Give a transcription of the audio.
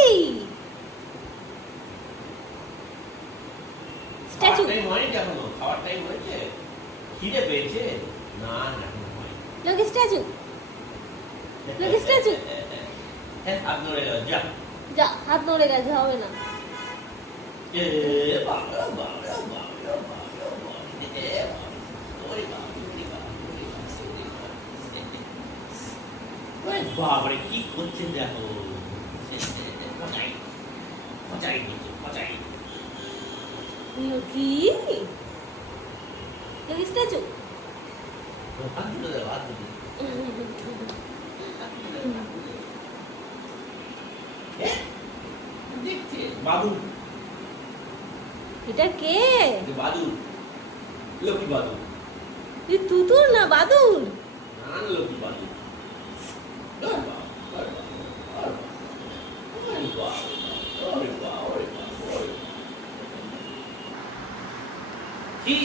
কি statue time হয়নি এখনো, খাওয়ার টাইম হয়েছে, খিদে পেয়েছে না এখন হয়। লোকি স্ট্যাচু লোকি স্ট্যাচু হাত নড়ে গেল, যা যা হাত নড়ে গেছে হবে না এ বাবা বাবা বাবা বাবা এ ওরে বাবা ওরে বাবা ওরে বাবা ওরে বাবারে কি করছে দেখো, মজাই মজাই দিচ্ছে মজাই। লোকি লোকি স্ট্যাচু হাত তুলে দাও, হাত তুলে দাও। দেখছে বাদুর, এটা কে বাদুর, লক্ষ্মী বাদুর, তুতুর না বাদুর না লক্ষ্মী বাদুর। কি